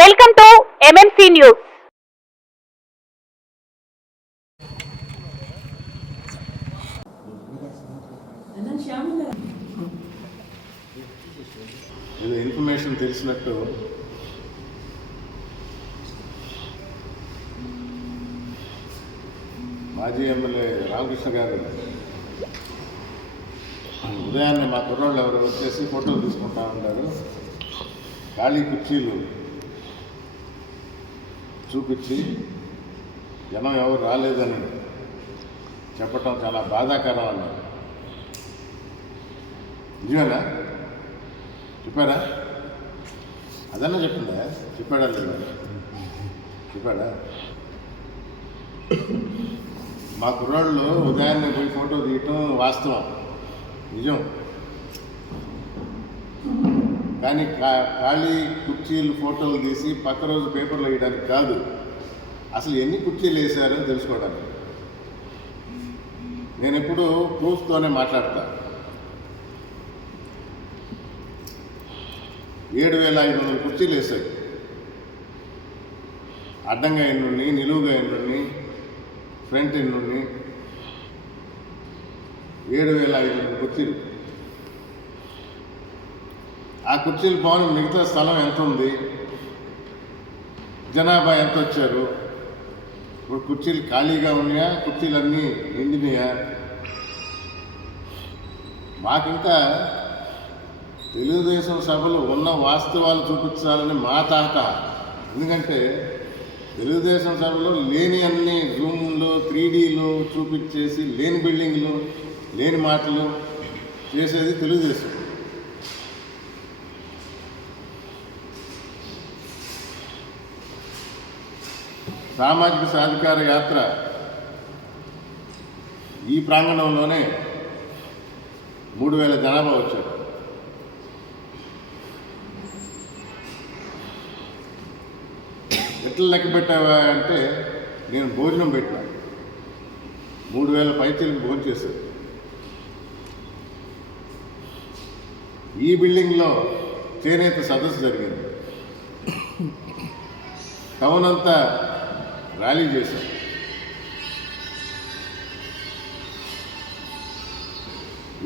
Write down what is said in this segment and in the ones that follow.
Welcome to MMC news. ఇది information తెలిసినట్టు మాజీ ఎమ్మెల్యే రామకృష్ణ గారు ఉదయాన్నే మా కుర్రోళ్ళు ఎవరు వచ్చేసి ఫోటోలు తీసుకుంటా ఉంటారు. ఖాళీ కుర్చీలు చూపించి జనం ఎవరు రాలేదని చెప్పటం చాలా బాధాకరం అన్నారు. నిజమేనా? చెప్పారా? అదన్నా చెప్పిందా? చెప్పాడా లేదా? చెప్పాడా? మా కుర్రాళ్ళు ఉదయాన్నే పోయి ఫోటో తీయటం వాస్తవం, నిజం. కానీ ఖాళీ కుర్చీలు ఫోటోలు తీసి పక్క రోజు పేపర్లో వేయడానికి కాదు, అసలు ఎన్ని కుర్చీలు వేసారో తెలుసుకోవడానికి. నేను ఎప్పుడు ప్రూఫ్తోనే మాట్లాడతా. 7,500 కుర్చీలు వేసాయి. అడ్డంగా ఎన్నుండి, నిలువుగా ఎన్నుండి, ఫ్రంట్ ఎన్నుండి 7,500 కుర్చీలు. ఆ కుర్చీలు పోను మిగతా స్థలం ఎంత ఉంది, జనాభా ఎంత వచ్చారు, ఇప్పుడు కుర్చీలు ఖాళీగా ఉన్నాయా, కుర్చీలన్నీ నిండినాయా? మాకింకా తెలుగుదేశం సభలు ఉన్న వాస్తవాలు చూపించాలని మా తాత. ఎందుకంటే తెలుగుదేశం సభలో లేని అన్ని జూమ్లు 3Dలు చూపించేసి లేని బిల్డింగ్లు లేని మాటలు చేసేది తెలుగుదేశం. సామాజిక సాధికార యాత్ర ఈ ప్రాంగణంలోనే 3,000 జనాభా వచ్చారు. ఎట్లా లెక్క పెట్టావా అంటే నేను భోజనం పెట్టా, 3,000 పైచీలకు భోజనం చేశారు. ఈ బిల్డింగ్లో చేనేత సదస్సు జరిగింది. టౌన్ అంతా ర్యాలీ చేశారు.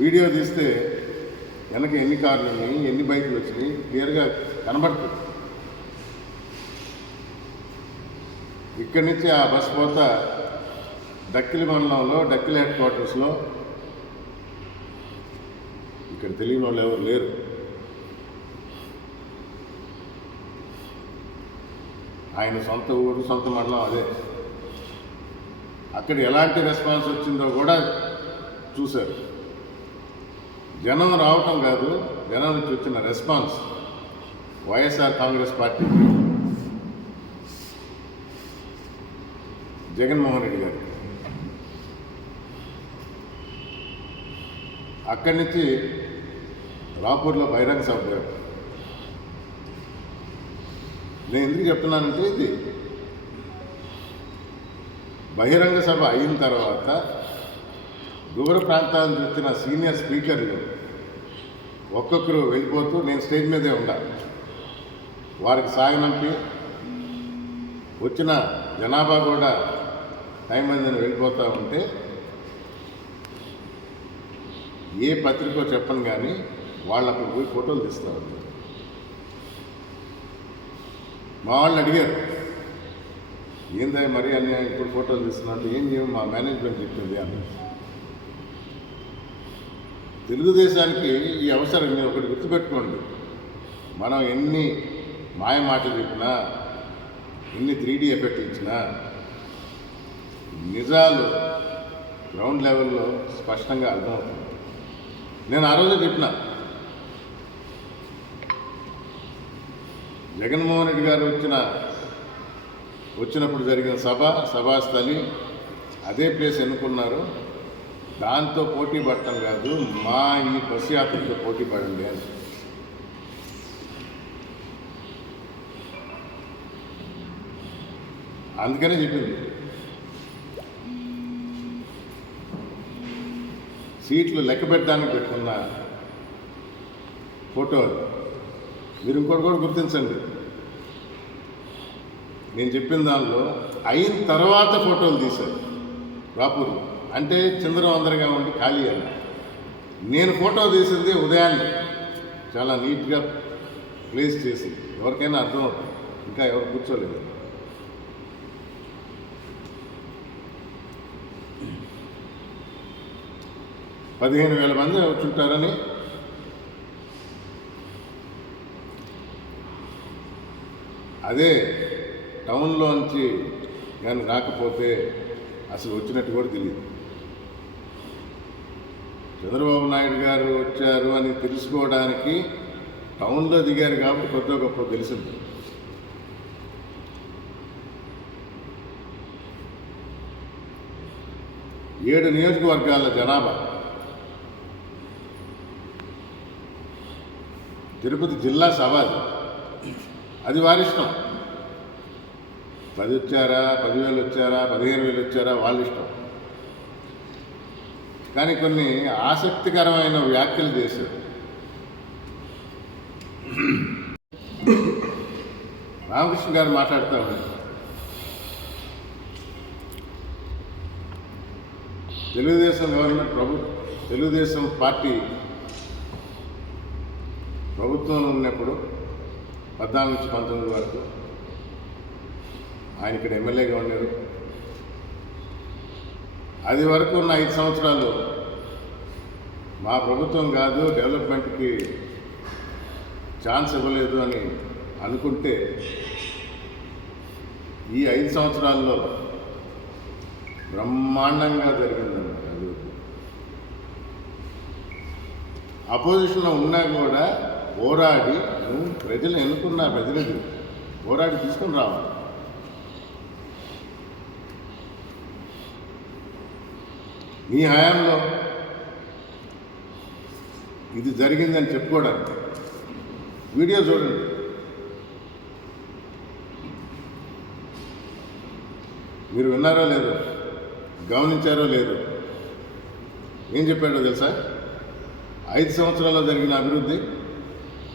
వీడియో తీస్తే వెనక ఎన్ని కార్లు ఉన్నాయి, ఎన్ని బైకులు వచ్చినాయి క్లియర్గా కనబడుతుంది. ఇక్కడి నుంచి ఆ బస్ పోతా డక్కిలి మండలంలో డక్కిలి హెడ్ క్వార్టర్స్లో, ఇక్కడ తెలియని వాళ్ళు ఎవరు లేరు. ఆయన సొంత ఊరు, సొంత మండలం అదే. అక్కడ ఎలాంటి రెస్పాన్స్ వచ్చిందో కూడా చూశారు. జనం రావటం కాదు, జనం నుంచి వచ్చిన రెస్పాన్స్ వైఎస్ఆర్ కాంగ్రెస్ పార్టీ, జగన్మోహన్ రెడ్డి గారు. అక్కడి నుంచి రాపూర్లో బహిరంగ సభ గారు. నేను ఎందుకు చెప్తున్నానంటే, ఇది బహిరంగ సభ అయిన తర్వాత దూర ప్రాంతాల నుంచి వచ్చిన సీనియర్ స్పీకర్లు ఒక్కొక్కరు వెళ్ళిపోతూ నేను స్టేజ్ మీదే ఉన్నా. వారికి సాగనంపి వచ్చిన జనాభా కూడా టైం అయిందని వెళ్ళిపోతూ ఉంటే ఏ పత్రికో చెప్పను కానీ వాళ్ళు అక్కడ పోయి ఫోటోలు తీస్తూ ఉంటారు. మా వాళ్ళు అడిగారు, ఏందా మరీ అన్యాయం ఇప్పుడు ఫోటోలు తీస్తున్నట్టు. ఏం చేయము, మా మేనేజ్మెంట్ చెప్పింది అని. తెలుగుదేశానికి ఈ అవసరం మీరు ఒకటి గుర్తుపెట్టుకోండి. మనం ఎన్ని మాయ మాటలు చెప్పినా, ఎన్ని 3D ఎఫెక్ట్ ఇచ్చినా నిజాలు గ్రౌండ్ లెవెల్లో స్పష్టంగా అర్థమవుతుంది. నేను ఆ రోజే చెప్పిన, జగన్మోహన్ రెడ్డి గారు వచ్చినప్పుడు జరిగిన సభాస్థలి అదే ప్లేస్ ఎన్నుకున్నారు. దాంతో పోటీ పడటం కాదు, మా ఈ బస్సు యాత్రతో పోటీ పడండి అని. అందుకనే చెప్పింది. సీట్లు లెక్క పెట్టడానికి పెట్టుకున్న ఫోటో. మీరు ఇంకోటి కూడా గుర్తించండి, నేను చెప్పిన దానిలో అయిన తర్వాత ఫోటోలు తీశారు రాపూర్లో. అంటే చంద్రవందరగా ఉండి ఖాళీ అని. నేను ఫోటో తీసింది ఉదయాన్నే చాలా నీట్గా ప్లేస్ చేసి, ఎవరికైనా అర్థం అవుతుంది. ఇంకా ఎవరు కూర్చోలేదు. పదిహేను వేల మంది వచ్చుంటారని అదే టౌన్లోంచి కానీ రాకపోతే అసలు వచ్చినట్టు కూడా తెలియదు. చంద్రబాబు నాయుడు గారు వచ్చారు అని తెలుసుకోవడానికి టౌన్లో దిగారు కాబట్టి కొద్ది గొప్ప తెలిసింది. ఏడు నియోజకవర్గాల జనాభా, తిరుపతి జిల్లా సభ అది వారి ఇష్టం. 10 వచ్చారా, 10,000 వచ్చారా, 15,000 వచ్చారా వాళ్ళ ఇష్టం. కానీ కొన్ని ఆసక్తికరమైన వ్యాఖ్యలు చేశారు. రామకృష్ణ గారు మాట్లాడుతూ ఉన్నారు, తెలుగుదేశం గవర్నమెంట్ తెలుగుదేశం పార్టీ ప్రభుత్వంలో ఉన్నప్పుడు 14 నుంచి 19 వరకు ఆయన ఇక్కడ ఎమ్మెల్యేగా ఉన్నారు. అది వరకు ఉన్న 5 సంవత్సరాలు మా ప్రభుత్వం కాదు, డెవలప్మెంట్కి ఛాన్స్ ఇవ్వలేదు అని అనుకుంటే ఈ 5 సంవత్సరాల్లో బ్రహ్మాండంగా జరిగిందన్నమాట అభివృద్ధి. అపోజిషన్లో ఉన్నా కూడా పోరాడి, ప్రజలు ఎన్నుకున్న ప్రతినిధులు పోరాడి తీసుకుని రావాలి. మీ హయాంలో ఇది జరిగిందని చెప్పుకోవడానికి వీడియో చూడండి. మీరు విన్నారో లేదో, గమనించారో లేదో. ఏం చెప్పాడో తెలుసా? 5 సంవత్సరాల్లో జరిగిన అభివృద్ధి,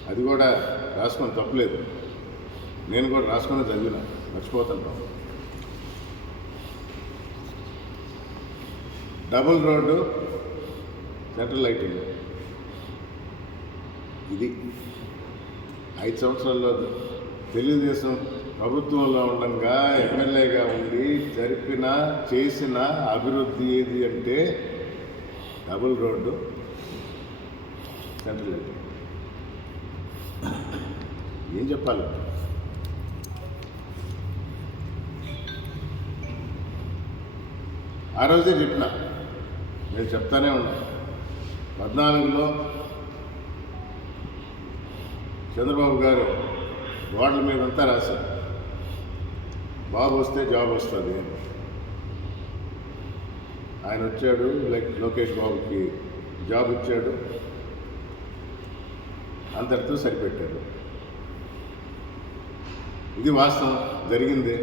అది కూడా రాసుకొని తప్పలేదు. నేను కూడా రాసుకొని చదివిన, మర్చిపోతాను. డబుల్ రోడ్డు, సెంట్రల్ లైటింగ్, ఇది 5 సంవత్సరాల్లో తెలుగుదేశం ప్రభుత్వంలో ఉండగా ఎమ్మెల్యేగా ఉండి చేసిన అభివృద్ధి ఏది అంటే డబుల్ రోడ్డు, సెంట్రల్ లైటింగ్. ఏం చెప్పాలి? ఆ రోజే చెప్పిన, నేను చెప్తానే ఉన్నా. 14లో చంద్రబాబు గారు గోడల మీదంతా రాశారు, బాబు వస్తే జాబ్ వస్తుంది. ఆయన వచ్చాడు, లోకేష్ బాబుకి జాబ్ ఇచ్చాడు, అంతటితో సరిపెట్టారు. ఇది వాస్తవం, జరిగింది.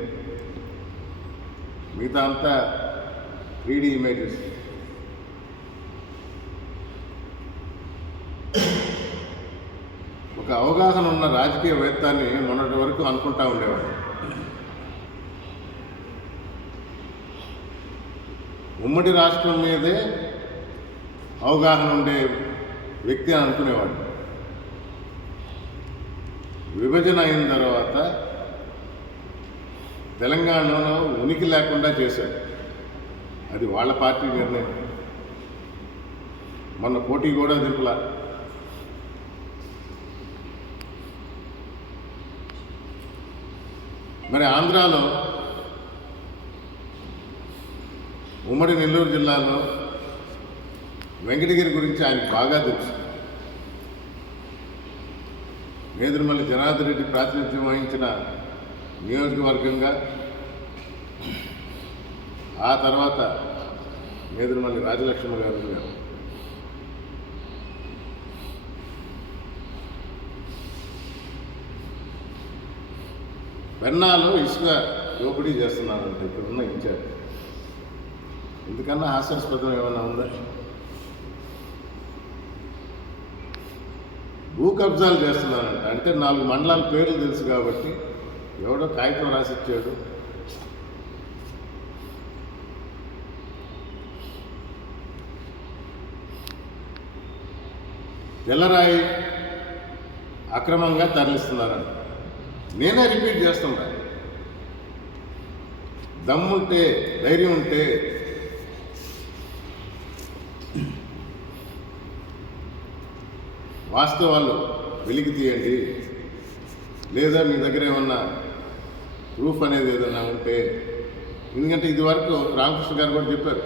మిగతా అంతా 3D ఇమేజెస్. ఒక అవగాహన ఉన్న రాజకీయవేత్తని మొన్నటి వరకు అనుకుంటా ఉండేవాడు. ఉమ్మడి రాష్ట్రం మీదే అవగాహన ఉండే వ్యక్తి అని అనుకునేవాడు. విభజన అయిన తర్వాత తెలంగాణలో ఉనికి లేకుండా చేశాడు. అది వాళ్ళ పార్టీ నిర్ణయం. మొన్న పోటీ కూడా దింపలా. మరి ఆంధ్రాలో ఉమ్మడి నెల్లూరు జిల్లాలో వెంకటగిరి గురించి ఆయనకు బాగా తెలుసు. నేదురుమల్లి జనార్దన్ రెడ్డి ప్రాతినిధ్యం వహించిన నియోజకవర్గంగా, ఆ తర్వాత నేదురుమల్లి రాజలక్ష్మి గారు పెన్నాలో ఇసుక దోపిడీ చేస్తున్నారంటే ఇక్కడ ఉన్న ఇన్ఛార్జ్. ఎందుకన్నా హాస్యాస్పదం ఏమైనా ఉందా? భూ కబ్జాలు చేస్తున్నారంట. అంటే 4 మండలాల పేర్లు తెలుసు కాబట్టి ఎవడో కాగితం రాసిచ్చాడు. తెల్లరాయి అక్రమంగా తరలిస్తున్నారంట. నేనే రిపీట్ చేస్తున్నా, దమ్ముంటే ధైర్యం ఉంటే వాస్తవాలు వెలికి తీయండి, లేదా మీ దగ్గర ఏమన్నా ప్రూఫ్ అనేది ఏదైనా ఉంటే. ఎందుకంటే ఇది వరకు రామకృష్ణ గారు కూడా చెప్పారు,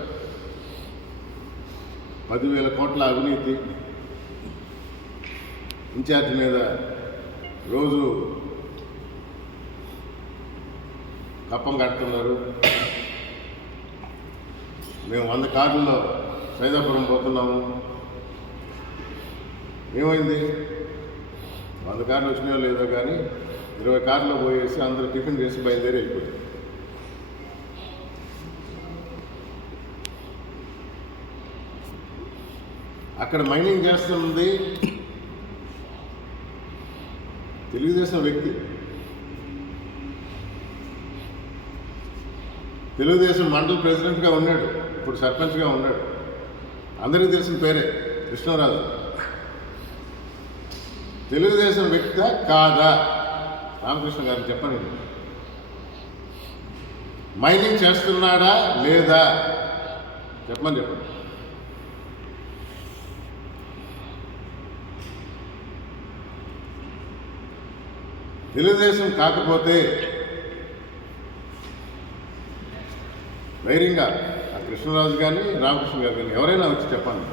10,000 కోట్ల అవినీతి, ఇన్ఛార్జ్ మీద రోజు కప్పం కడుతున్నారు. మేము 100 కార్లలో సైదాపురం పోతున్నాము. ఏమైంది? 100 కార్లు వచ్చినాయో లేదో కానీ 20 కార్లో పోయేసి అందరూ టిఫిన్ చేసి బయలుదేరి వెళ్ళిపోయారు. అక్కడ మైనింగ్ చేస్తున్నది తెలుగుదేశం వ్యక్తి, తెలుగుదేశం మండల ప్రెసిడెంట్గా ఉన్నాడు, ఇప్పుడు సర్పంచ్గా ఉన్నాడు. అందరికీ తెలిసిన పేరే కృష్ణరాజు. తెలుగుదేశం వ్యక్తి కాదా? రామకృష్ణ గారు చెప్పండి. మైనింగ్ చేస్తున్నాడా లేదా చెప్పండి. తెలుగుదేశం కాకపోతే ధైర్యంగా ఆ కృష్ణరాజు కానీ రామకృష్ణ గారు కానీ ఎవరైనా వచ్చి చెప్పండి.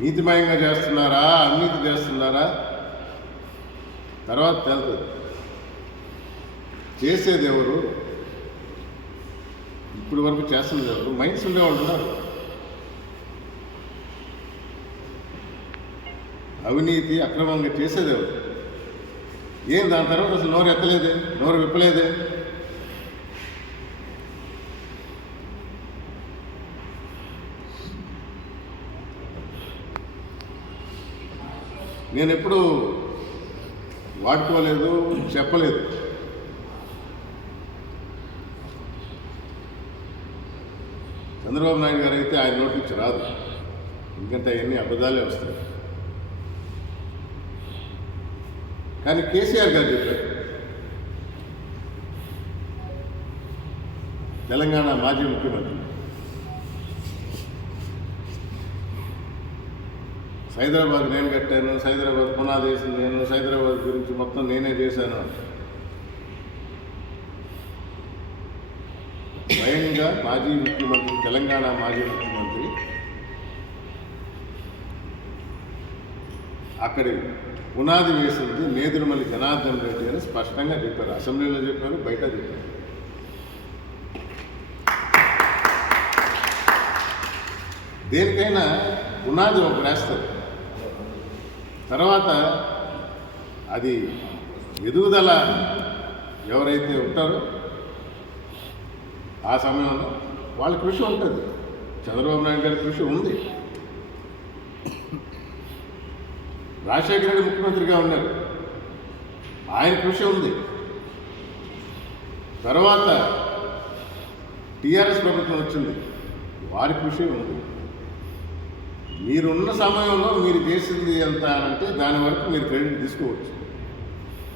నీతిమయంగా చేస్తున్నారా, అవినీతి చేస్తున్నారా తర్వాత తెలుస్తుంది. చేసేది ఎవరు, ఇప్పుడు వరకు చేస్తున్నది ఎవరు? మైండ్స్ ఉండేవాళ్ళు ఉన్నారు. అవినీతి అక్రమంగా చేసేది ఎవరు? ఏం దాని తర్వాత అసలు నోరు ఎత్తలేదే, నోరు విప్పలేదే. నేను ఎప్పుడు వాడుకోలేదు, చెప్పలేదు. చంద్రబాబు నాయుడు గారు అయితే ఆయన నోటి నుంచి రాదు, ఎందుకంటే అవన్నీ అబద్ధాలే వస్తాయి. కానీ కేసీఆర్ గారు చెప్పారు, తెలంగాణ మాజీ ముఖ్యమంత్రి, సైదరాబాద్ నేను కట్టాను, సైదరాబాద్ పునాది వేసింది నేను, సైదరాబాద్ గురించి మొత్తం నేనే చేశాను. స్వయంగా మాజీ ముఖ్యమంత్రి, తెలంగాణ మాజీ ముఖ్యమంత్రి అక్కడి పునాది వేసింది నేదురుమల్లి జనార్దన్ రెడ్డి అని స్పష్టంగా చెప్పారు. అసెంబ్లీలో చెప్పారు, బయట చెప్పారు. దేనికైనా పునాది ఒక వేస్తారు, తర్వాత అది ఎదుగుదల ఎవరైతే ఉంటారో ఆ సమయంలో వాళ్ళ కృషి ఉంటుంది. చంద్రబాబు నాయుడు గారి కృషి ఉంది. రాజశేఖర రెడ్డి ముఖ్యమంత్రిగా ఉన్నారు, ఆయన కృషి ఉంది. తర్వాత టీఆర్ఎస్ ప్రభుత్వం వచ్చింది, వారి కృషి ఉంది. మీరున్న సమయంలో మీరు చేసింది ఎంత అంటే దాని వరకు మీరు క్రెడిట్ తీసుకోవచ్చు.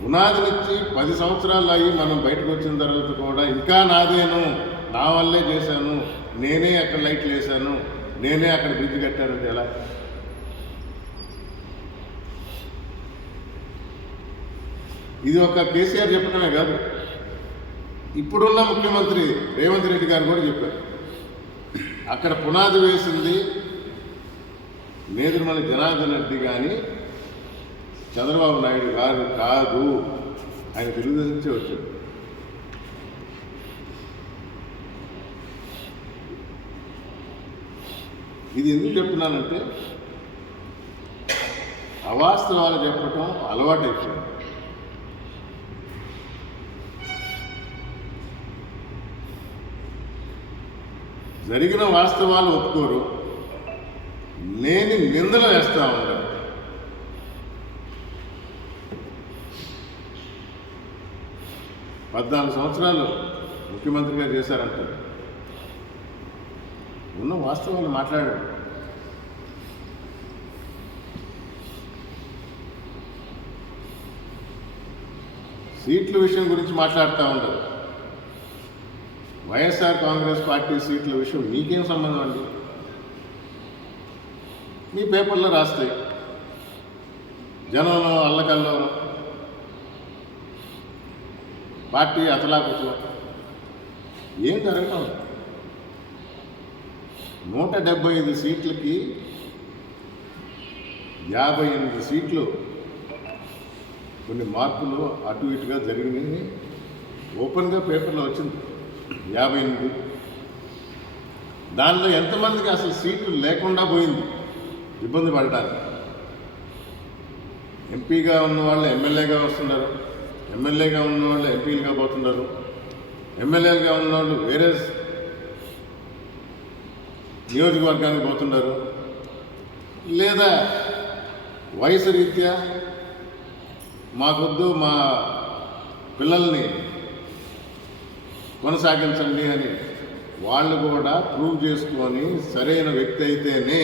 పునాది నుంచి 10 సంవత్సరాలు అయ్యి మనం బయటకు వచ్చిన తర్వాత కూడా ఇంకా నాదేను, నా వల్లే చేశాను, నేనే అక్కడ లైట్లు వేశాను, నేనే అక్కడ బ్రిడ్జ్ కట్టానంటే ఎలా? ఇది ఒక కేసీఆర్ చెప్పడమే కాదు, ఇప్పుడున్న ముఖ్యమంత్రి రేవంత్ రెడ్డి గారు కూడా చెప్పారు. అక్కడ పునాది వేసింది నేదురుమల్లి జనార్దన్ రెడ్డి కానీ చంద్రబాబు నాయుడు గారు కాదు, ఆయన తెలుగుదేశం నుంచే వచ్చాడు. ఇది ఎందుకు చెప్తున్నానంటే అవాస్తవాలు చెప్పటం అలవాటైపోయింది. జరిగిన వాస్తవాలు ఒప్పుకోరు, లేని నిందలు వేస్తూ ఉంటారు. 14 సంవత్సరాలు ముఖ్యమంత్రిగా చేశారంటారు. ఉన్న వాస్తవాలు మాట్లాడారు. సీట్ల విషయం గురించి మాట్లాడుతూ ఉంటారు. వైఎస్ఆర్ కాంగ్రెస్ పార్టీ సీట్ల విషయం మీకేం సంబంధం అండి? మీ పేపర్లో రాస్తాయి, జనంలో అల్లకల్లో పార్టీ అతలాకుతలం ఏం జరగటం. 175 సీట్లకి 58 సీట్లు కొన్ని మార్పులు అటు ఇటుగా జరిగినాయి. ఓపెన్గా పేపర్లో వచ్చింది 58. దానిలో ఎంతమందికి అసలు సీట్లు లేకుండా పోయింది ఇబ్బంది పడటానికి. ఎంపీగా ఉన్న వాళ్ళు ఎమ్మెల్యేగా వస్తున్నారు, ఎమ్మెల్యేగా ఉన్న వాళ్ళు ఎంపీలుగా పోతున్నారు, ఎమ్మెల్యేలుగా ఉన్న వాళ్ళు వేరే నియోజకవర్గానికి పోతున్నారు, లేదా వయసు రీత్యా మాకొద్దు మా పిల్లల్ని కొనసాగించండి అని వాళ్ళు కూడా ప్రూవ్ చేసుకొని సరైన వ్యక్తి అయితేనే,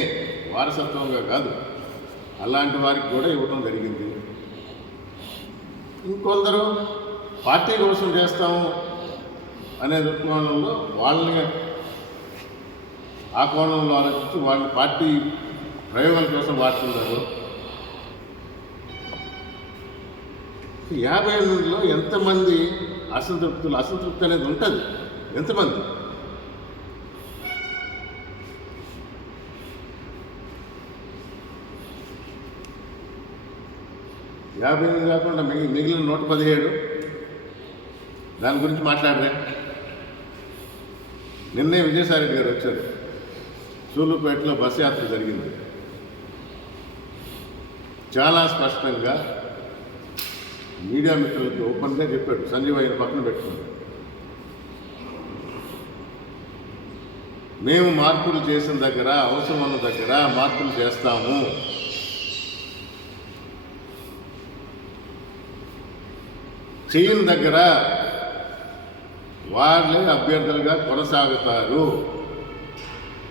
వారసత్వంగా కాదు, అలాంటి వారికి కూడా ఇవ్వటం జరిగింది. ఇంకొందరు పార్టీ కోసం చేస్తాము అనే దృక్కోణంలో వాళ్ళని ఆ కోణంలో ఆలోచించి వాళ్ళు పార్టీ ప్రయోగాల కోసం వాడుతున్నారు. 58లో ఎంతమంది అసంతృప్తి అనేది ఉంటుంది? ఎంతమంది? యాభై కాకుండా మిగిలిన 117 దాని గురించి మాట్లాడరే. నిన్నే విజయసాయిరెడ్డి గారు వచ్చారు, సూలూరుపేటలో బస్ యాత్ర జరిగింది. చాలా స్పష్టంగా మీడియా మిత్రులకి ఓపెన్గా చెప్పాడు, సంజీవ్ ఆయన పక్కన పెట్టుకుని, మేము మార్పులు చేసిన దగ్గర, అవసరం ఉన్న దగ్గర మార్పులు చేస్తాము. చేయని దగ్గర వాళ్ళే అభ్యర్థులుగా కొనసాగుతారు.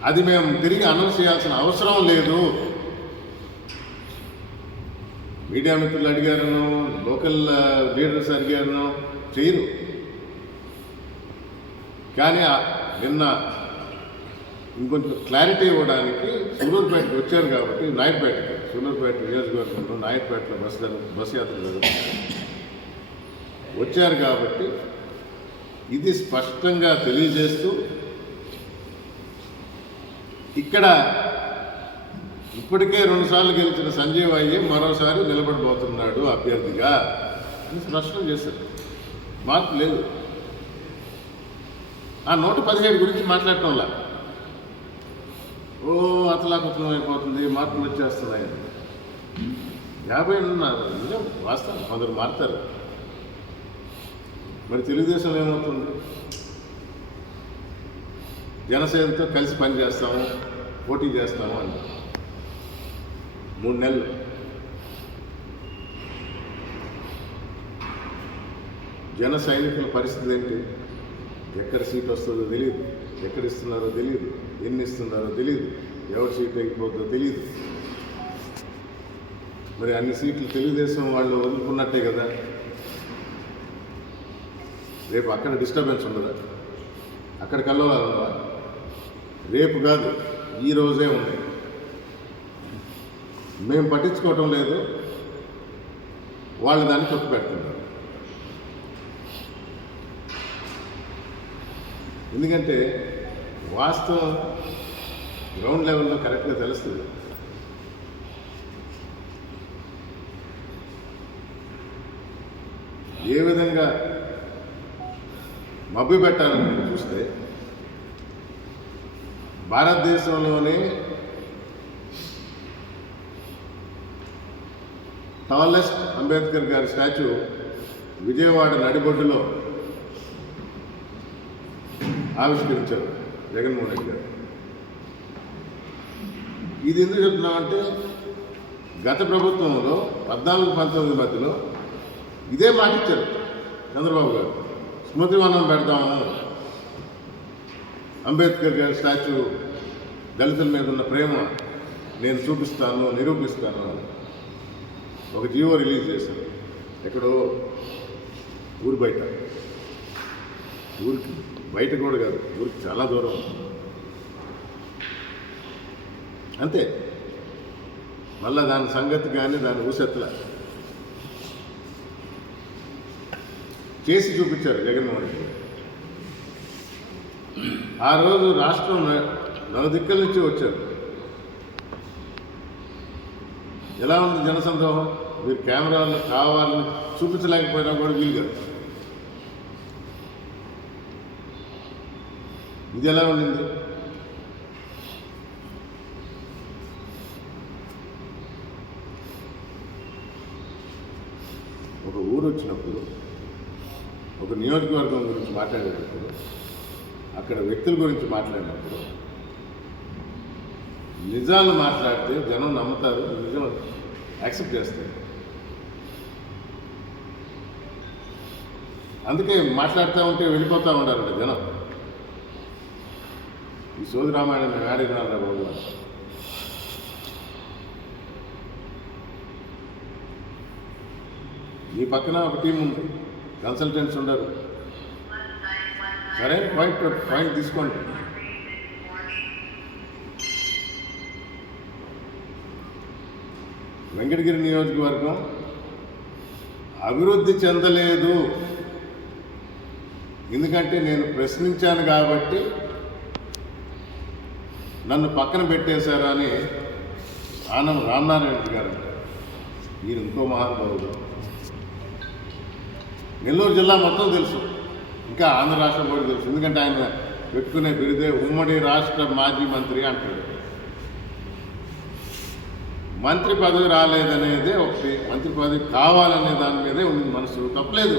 అది మేము తిరిగి అనౌన్స్ చేయాల్సిన అవసరం లేదు. మీడియా మిత్రులు అడిగారు, లోకల్ లీడర్స్ అడిగారు, చేయరు. కానీ నిన్న ఇంకొంచెం క్లారిటీ ఇవ్వడానికి సూలూరుపేటకు వచ్చారు కాబట్టి, నాయుడుపేటకి, సూలూరుపేట నియోజకవర్గంలో నాయుడుపేటలో బస్ యాత్ర జరుగుతుంది, వచ్చారు కాబట్టి ఇది స్పష్టంగా తెలియజేస్తూ ఇక్కడ ఇప్పటికే 2 సార్లు గెలిచిన సంజీవ్ అయ్యే మరోసారి నిలబడిపోతున్నాడు అభ్యర్థిగా అని స్పష్టం చేశారు. మార్పు లేదు. ఆ 117 గురించి మాట్లాడటంలా అతలాకుతలం అయిపోతుంది, మార్పులు వచ్చేస్తున్నాయి. 50 ఉన్నారు, నిజం, వాస్తవం. కొందరు మారుతారు. మరి తెలుగుదేశం ఏమవుతుంది? జనసేనతో కలిసి పనిచేస్తాము, పోటీ చేస్తాము అని 3 నెలలు. జన సైనికుల పరిస్థితి ఏంటి? ఎక్కడ సీట్ వస్తుందో తెలియదు, ఎక్కడ ఇస్తున్నారో తెలియదు, ఎన్ని ఇస్తున్నారో తెలియదు, ఎవరి సీట్ అయిపోతుందో తెలియదు. మరి అన్ని సీట్లు తెలుగుదేశం వాళ్ళు వదులుకున్నట్టే కదా. రేపు అక్కడ డిస్టర్బెన్స్ ఉండదా? అక్కడ కలవాలా? రేపు కాదు, ఈరోజే ఉంది. మేము పట్టించుకోవటం లేదు, వాళ్ళు దాన్ని తప్పు పెడుతున్నారు. ఎందుకంటే వాస్తవం గ్రౌండ్ లెవెల్లో కరెక్ట్గా తెలుస్తుంది. ఏ విధంగా మభ్య పెట్టాలని చూస్తే భారతదేశంలోనే టాలెస్ట్ అంబేద్కర్ గారి స్టాచ్యూ విజయవాడ నడిబొడ్డులో ఆవిష్కరించారు జగన్మోహన్ రెడ్డి గారు. ఇది ఎందుకు చెప్తున్నామంటే గత ప్రభుత్వంలో 14-19 మధ్యలో ఇదే మాట ఇచ్చారు చంద్రబాబు గారు. స్మృతివనం పెడదాము, అంబేద్కర్ గారి స్టాచ్యూ, దళితుల మీద ఉన్న ప్రేమ నేను చూపిస్తాను, నిరూపిస్తాను అని ఒక జీవో రిలీజ్ చేశారు. ఎక్కడో ఊరి బయట, ఊరికి బయట కూడా కాదు, ఊరికి చాలా దూరం. అంతే. మళ్ళా దాని సంగతి కానీ దాని ఊసెత్తల చేసి చూపించారు జగన్మోహన్ రెడ్డి. ఆ రోజు రాష్ట్రం నలుదిక్కల నుంచి వచ్చారు. ఎలా ఉంది జనసందోహం? మీరు కెమెరాలు కావాలని చూపించలేకపోయినా కూడా వీలు కాదు. ఇది ఎలా ఉండింది? ఒక ఊరు వచ్చినప్పుడు, ఒక నియోజకవర్గం గురించి మాట్లాడేటప్పుడు, అక్కడ వ్యక్తుల గురించి మాట్లాడినప్పుడు నిజాలు మాట్లాడితే జనం నమ్ముతారు, నిజం యాక్సెప్ట్ చేస్తారు. అందుకే మాట్లాడుతూ ఉంటే వెళ్ళిపోతూ ఉండాలంట జనం. ఈ సోది రామాయణం మేము ఆడినారా బాబు. ఈ పక్కన ఒక టీం ఉంది, కన్సల్టెంట్స్ ఉండరు. సరే, పాయింట్ తీసుకోండి. వెంకటగిరి నియోజకవర్గం అభివృద్ధి చెందలేదు, ఎందుకంటే నేను ప్రశ్నించాను కాబట్టి నన్ను పక్కన పెట్టేశారు అని ఆనం రామనారాయణ గారు అంటారు. ఈయన ఇంకో మహానుభావుడు. నెల్లూరు జిల్లా మొత్తం తెలుసు, ఇంకా ఆంధ్ర రాష్ట్రం కూడా తెలుసు, ఎందుకంటే ఆయన పెట్టుకునే బిరుదే ఉమ్మడి రాష్ట్ర మాజీ మంత్రి అంటాడు. మంత్రి పదవి రాలేదనేదే ఒకటి, మంత్రి పదవి కావాలనే దాని మీదే ఉంది మనసు. తప్పలేదు.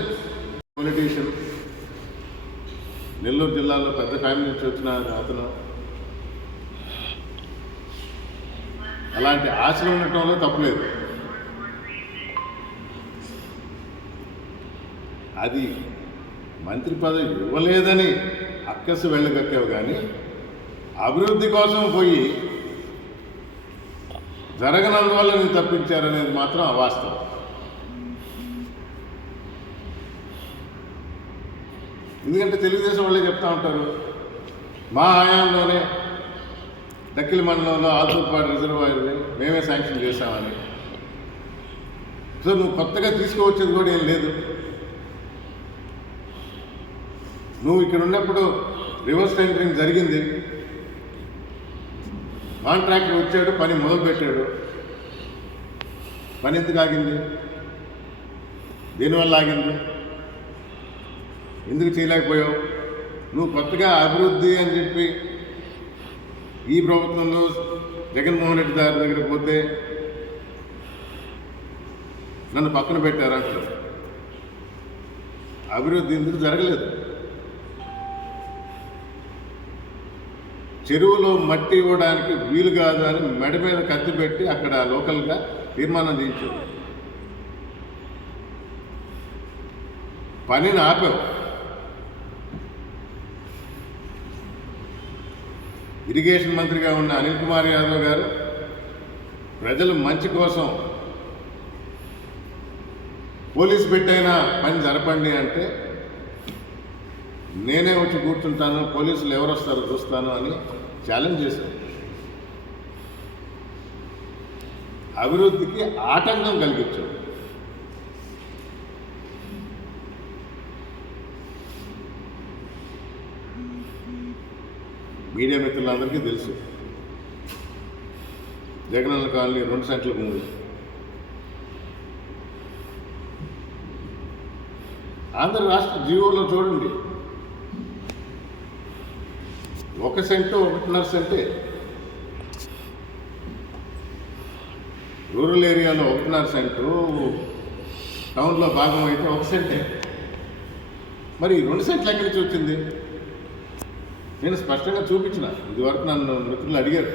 పొలిటీషియన్, నెల్లూరు జిల్లాలో పెద్ద ఫ్యామిలీ నుంచి వచ్చిన అతను, అలాంటి ఆశలు ఉండటంలో తప్పలేదు. అది మంత్రి పదవి ఇవ్వలేదని అక్కసు వెళ్ళగక్కావు, కానీ అభివృద్ధి కోసం పోయి జరగనందువల్ల నేను తప్పించారనేది మాత్రం అవాస్తవం. ఎందుకంటే తెలుగుదేశం వాళ్ళే చెప్తా ఉంటారు, మా హయాంలోనే డక్కిలి మండలంలో ఆల్తూర్పాడు రిజర్వాయర్ మేమే శాంక్షన్ చేశామని. సో నువ్వు కొత్తగా తీసుకువచ్చేది కూడా ఏం లేదు. నువ్వు ఇక్కడ ఉన్నప్పుడు రివర్స్ టెండరింగ్ జరిగింది, కాంట్రాక్టర్ వచ్చాడు, పని మొదలుపెట్టాడు. పని ఎందుకు ఆగింది? దేనివల్ల ఆగింది? ఎందుకు చేయలేకపోయావు? నువ్వు కొత్తగా అభివృద్ధి అని చెప్పి ఈ ప్రభుత్వంలో జగన్మోహన్ రెడ్డి గారి దగ్గర పోతే నన్ను పక్కన పెట్టారంటారు. అభివృద్ధి ఎందుకు జరగలేదు? చెరువులో మట్టి ఇవ్వడానికి వీలు కాదు అని మెడ మీద కత్తి పెట్టి అక్కడ లోకల్గా తీర్మానం చేయించారు. పనిని ఆపావు. ఇరిగేషన్ మంత్రిగా ఉన్న అనిల్ కుమార్ యాదవ్ గారు ప్రజలు మంచి కోసం పోలీసు పెట్టైనా పని జరపండి అంటే నేనే వచ్చి కూర్చుంటాను, పోలీసులు ఎవరు వస్తారో చూస్తాను అని ఛాలెంజ్ చేశారు. అభివృద్ధికి ఆటంకం కలిగించారు. మీడియా మిత్రులందరికీ తెలుసు, జగనన్న కాలనీ 2 సెంట్ల భూమి. ఆంధ్ర రాష్ట్ర జీవోలో చూడండి, 1 సెంటు 1.5 సెంటే. రూరల్ ఏరియాలో 1.5 సెంటు, టౌన్లో భాగం అయితే 1 సెంటే. మరి 2 సెంట్లు ఎక్కడి నుంచి వచ్చింది? నేను స్పష్టంగా చూపించిన. ఇదివరకు నన్ను మిత్రులు అడిగారు,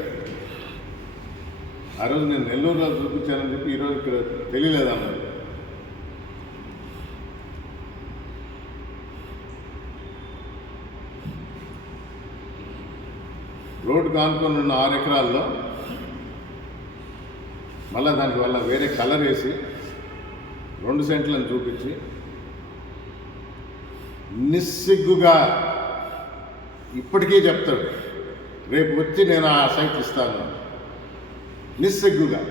ఆ రోజు నేను నెల్లూరులో చూపించానని చెప్పి ఈరోజు ఇక్కడ తెలియలేదన్నారు. రోడ్డు కానుకొని ఉన్న 6 ఎకరాల్లో మళ్ళీ దానికి వల్ల వేరే కలర్ వేసి 2 సెంట్లను చూపించి నిస్సిగ్గుగా ఇప్పటికీ చెప్తాడు, రేపు వచ్చి నేను ఆ సైట్ ఇస్తాను. నిస్సిగ్గుగా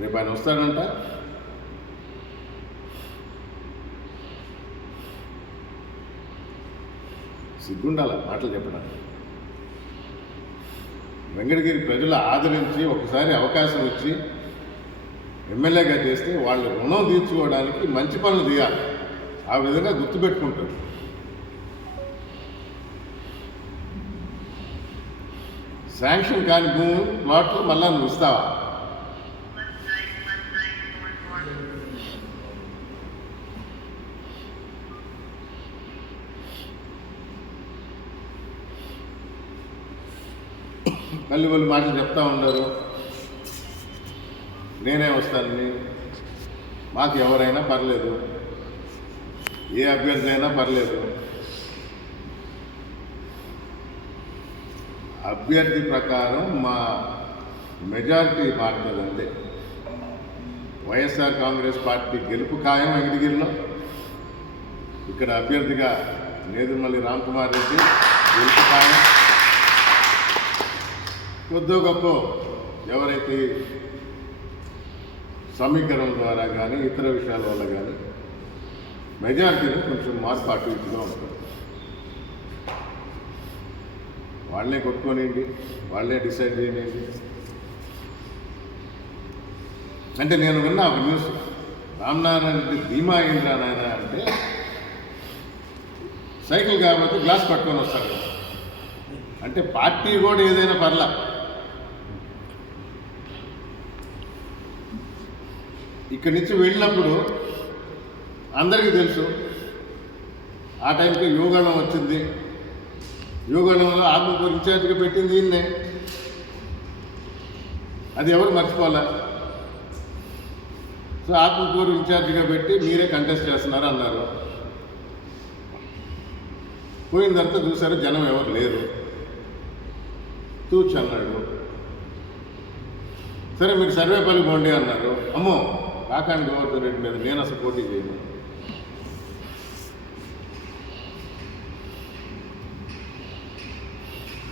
రేపు ఆయన వస్తాడంట. సిగ్గుండాల మాటలు చెప్పడానికి. వెంకటగిరి ప్రజలు ఆదరించి ఒకసారి అవకాశం ఇచ్చి ఎమ్మెల్యేగా చేస్తే వాళ్ళు రుణం తీర్చుకోవడానికి మంచి పనులు తీయాలి. ఆ విధంగా గుర్తుపెట్టుకుంటారు. శాంక్షన్ కాని భూమి ప్లాట్లు మళ్ళా నువ్వు ఇస్తావా? మళ్ళీ వాళ్ళు మాటలు చెప్తా ఉన్నారు, నేనే వస్తానని. మాకు ఎవరైనా పర్లేదు, ఏ అభ్యర్థి అయినా పర్లేదు, అభ్యర్థి ప్రకారం మా మెజారిటీ మారుతుంది అంతే. వైఎస్ఆర్ కాంగ్రెస్ పార్టీ గెలుపు ఖాయం వెంకటగిరిలో. ఇక్కడ అభ్యర్థిగా నేదురుమల్లి రామ్కుమార్ రెడ్డి గెలుపు ఖాయం. కొద్దో గొప్ప ఎవరైతే సమీకరణం ద్వారా కానీ ఇతర విషయాల వల్ల కానీ మెజారిటీలో కొంచెం మార్పు అటు ఇటుగా ఉంటుంది. వాళ్ళనే కొట్టుకోనివ్వండి, వాళ్ళనే డిసైడ్ చేయనివ్వండి. అంటే నేను విన్నా ఒక న్యూస్, రామనారాయణ రెడ్డి ధీమా అయిందా నాయన అంటే సైకిల్ కాబట్టి గ్లాస్ పట్టుకొని వస్తాడు. అంటే పార్టీ కూడా ఏదైనా పర్లా, ఇక్కడి నుంచి వెళ్ళినప్పుడు అందరికీ తెలుసు ఆ టైంకి యువగణం వచ్చింది. యువగణంలో ఆత్మకూరు ఇన్ఛార్జిగా పెట్టింది ఈయన్నే. అది ఎవరు మర్చిపోలే. సో ఆత్మకూరు ఇన్ఛార్జిగా పెట్టి మీరే కంటెస్ట్ చేస్తున్నారు అన్నారు. పోయిన తర్వాత చూసారు జనం ఎవరు లేరు, తూచి అన్నాడు. సరే మీరు సర్వేపల్లి పోండి అన్నారు. అమ్మో కాకాని గోవర్ధన్ రెడ్డి మీద నేను అసలు పోటీ చేయను.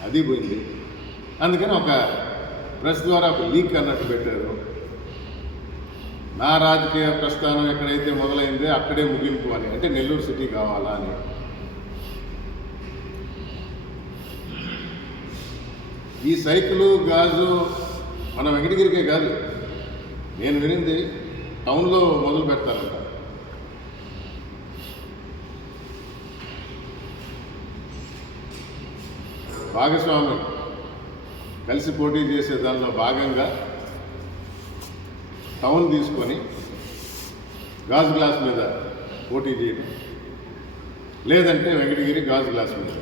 అది పోయింది. అందుకని ఒక ప్రెస్ ద్వారా ఒక లీక్ అన్నట్టు పెట్టారు. నా రాజకీయ ప్రస్థానం ఎక్కడైతే మొదలైందో అక్కడే ముగింపు అని, అంటే నెల్లూరు సిటీ కావాలా అని. ఈ సైకిలు గాజు మన వెంకటగిరికే కాదు, నేను వినింది టౌన్లో మొదలు పెడతారంట. భాగస్వామ్యం కలిసి పోటీ చేసే దానిలో భాగంగా టౌన్ తీసుకొని గాజు గ్లాస్ మీద పోటీ చేయడం, లేదంటే వెంకటగిరి గాజు గ్లాస్ మీద.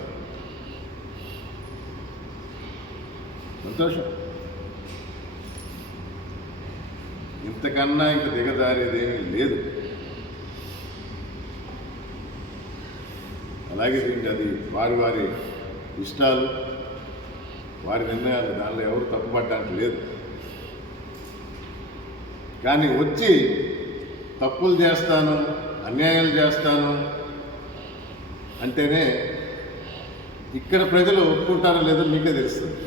సంతోషం. ఇంతకన్నా ఇంక దిగజారేదేమీ లేదు. అలాగే అది వారి వారి ఇష్టాలు, వారి నిర్ణయాలు, దానిలో ఎవరు తప్పుపడడానికి లేదు. కానీ వచ్చి తప్పులు చేస్తాను, అన్యాయాలు చేస్తాను అంటేనే ఇక్కడ ప్రజలు ఒప్పుకుంటారో లేదో మీకే తెలుస్తుంది.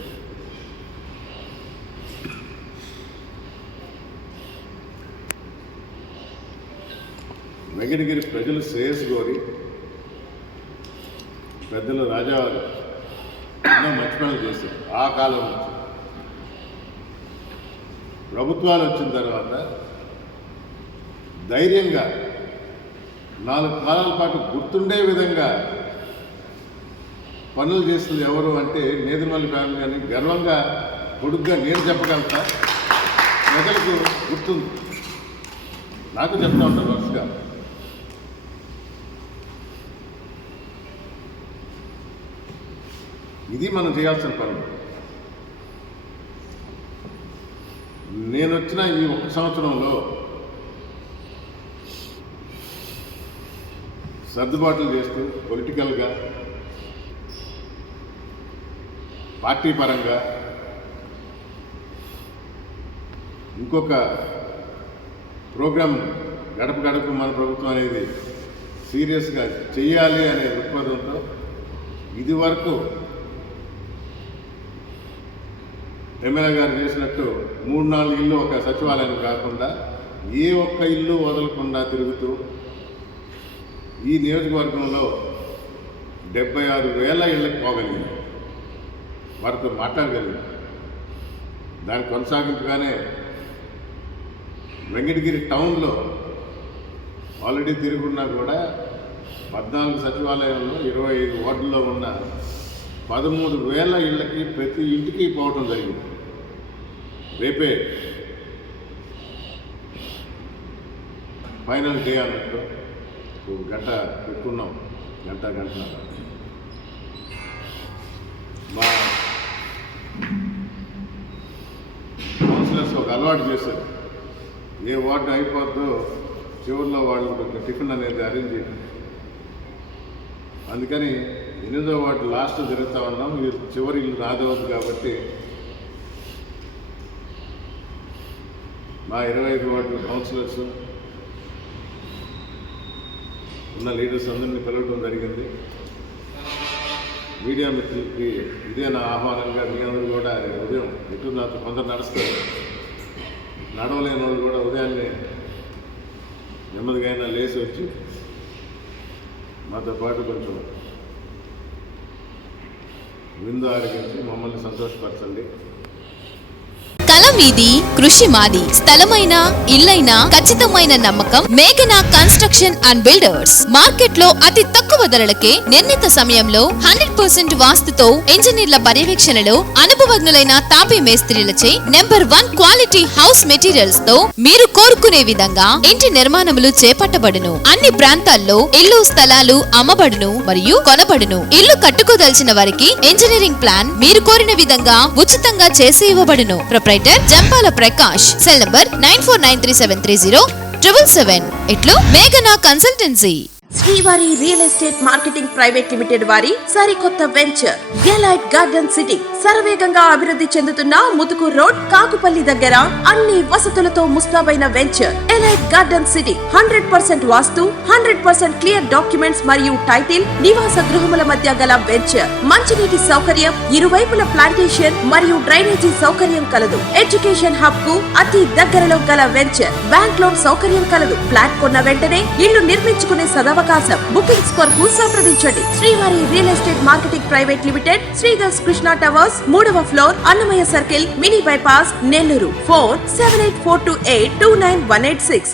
వెంకటగిరి ప్రజలు శ్రేయస్ కోరి పెద్దలు రాజావారు ఎన్నో మంచి పనులు చేశారు. ఆ కాలం నుంచి ప్రభుత్వాలు వచ్చిన తర్వాత ధైర్యంగా 4 కాలాల పాటు గుర్తుండే విధంగా పనులు చేస్తుంది ఎవరు అంటే నేదురుమల్లి ఫ్యామిలీ అని గర్వంగా కొడుగ్గా నేను చెప్పగలుగుతా. ప్రజలకు గుర్తుంది, నాకు చెప్తా ఉంటాను వరుసగా. ఇది మనం చేయాల్సిన పనులు. నేను వచ్చిన ఈ 1 సంవత్సరంలో సర్దుబాట్లు చేస్తూ పొలిటికల్గా, పార్టీ పరంగా ఇంకొక ప్రోగ్రాం గడప గడప మన ప్రభుత్వం అనేది సీరియస్గా చెయ్యాలి అనే దృక్పథంతో ఇది వరకు ఎమ్మెల్యే గారు చేసినట్టు 3-4 ఇల్లు ఒక సచివాలయం కాకుండా ఏ ఒక్క ఇల్లు వదలకుండా తిరుగుతూ ఈ నియోజకవర్గంలో 76,000 ఇళ్ళకి పోగలిగింది, వారితో మాట్లాడగలిగింది. దాని కొనసాగింపుగానే వెంకటగిరి టౌన్లో ఆల్రెడీ తిరుగున్నా కూడా 14 సచివాలయంలో 25 వార్డుల్లో ఉన్న 13,000 ఇళ్ళకి ప్రతి ఇంటికి పోవటం జరిగింది. రేపే ఫైనల్ డే అన్నట్టు గంట పెట్టుకున్నాం, గంటన్నర. మా కౌన్సిలర్స్ ఒక అలవాటు చేశారు, ఏ వార్డు అయిపోద్దో చివరిలో వాళ్ళు ఒక టిఫిన్ అనేది అరేంజ్ చేయడం. అందుకని 8వ వార్డు లాస్ట్ జరుగుతూ ఉన్నాం, మీరు చివరి ఇల్లు రాదవద్దు కాబట్టి మా 25 వార్డు కౌన్సిలర్స్ ఉన్న లీడర్స్ అందరినీ పిలవడం జరిగింది. మీడియా మిత్రులకి ఇదే నా ఆహ్వానంగా మీ అందరూ కూడా ఉదయం ఎటు నాతో కొందరు నడుస్తారు, నడవలేని వాళ్ళు కూడా ఉదయాన్నే నెమ్మదిగా అయినా లేచి వచ్చి మాతో పాటు కొంచెం విందు ఆరగించి మమ్మల్ని సంతోషపరచండి. కళ మీది, కృషి మాది. స్థలమైన, ఇల్లైనా ఖచ్చితమైన నమ్మకం మేఘనా కన్స్ట్రక్షన్ అండ్ బిల్డర్స్. మార్కెట్ లో అతి తక్కువ ధరలకే నిర్ణీత సమయంలో 100% వాస్తుతో ఇంజనీర్ల పర్యవేక్షణలో అనుభవజ్ఞులైన తాపీ మేస్త్రీలచే నెంబర్ 1 క్వాలిటీ హౌస్ మెటీరియల్స్ తో మీరు కోరుకునే విధంగా ఇంటి నిర్మాణములు చేపట్టబడును. అన్ని ప్రాంతాల్లో ఇల్లు స్థలాలు అమ్మబడును మరియు కొనబడును. ఇల్లు కట్టుకోదలిచిన వారికి ఇంజనీరింగ్ ప్లాన్ మీరు కోరిన విధంగా ఉచితంగా చేసి ఇవ్వబడును. Proprietor Jampala Prakash. Cell number 9493307777. ఇట్లు మేఘనా consultancy. Srivari real estate marketing private limited వారి సరికొత్త వెంచర్ ఎలైట్ గార్డెన్ సిటీ. శరవేగంగా అభివృద్ధి చెందుతున్న ముతుకూరు రోడ్, కాకుపల్లి దగ్గర అన్ని వసతులతో ముస్తాబైన వెంచర్ ఎలైట్ గార్డెన్ సిటీ. 100% వాస్తు, 100% క్లియర్ డాక్యుమెంట్స్ మరియు టైటిల్. నివాస గృహముల మధ్య గల వెంచర్. మంచినీటి సౌకర్యం, ఇరువైపుల ప్లాంటేషన్ మరియు డ్రైనేజీ సౌకర్యం కలదు. ఎడ్యుకేషన్ హబ్ కు అతి దగ్గరలో గల వెంచర్. బ్యాంక్ లోన్ సౌకర్యం కలదు. ఫ్లాట్ కొన్న వెంటనే ఇల్లు నిర్మించుకునే సదవకాశం. బుకింగ్స్ కొరకు సంప్రదించండి. Srivari real estate marketing private limited, Sridhar's Krishna towers, 3వ floor, Annamayya circle, mini bypass, Nellore. Phone 7842829186.